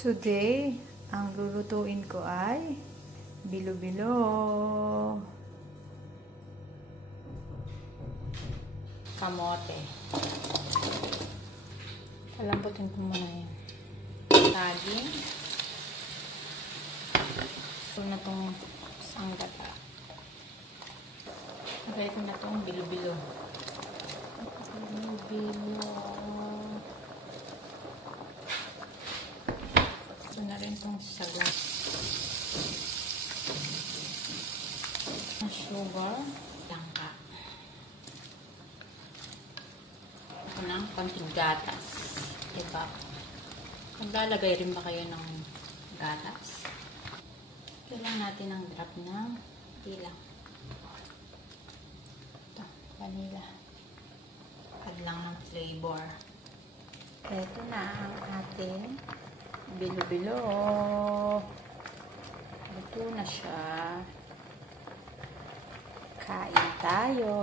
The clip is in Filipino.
Today, ang lulutuin ko ay bilo-bilo. Kamote. Palambutin ko muna yan. Saging. Ito na itong sanggata. Lagay ko na itong bilo-bilo. Bilo-bilo. Ito na rin itong sago. Sugar. Langka. Ito na, konting gatas. Diba? Maglalagay rin ba kayo ng gatas? Kailangan natin ng drop ng tila. Ito, vanilla. Add lang ng flavor. Ito na ang ating bilo-bilo. Luto na siya. Kain tayo.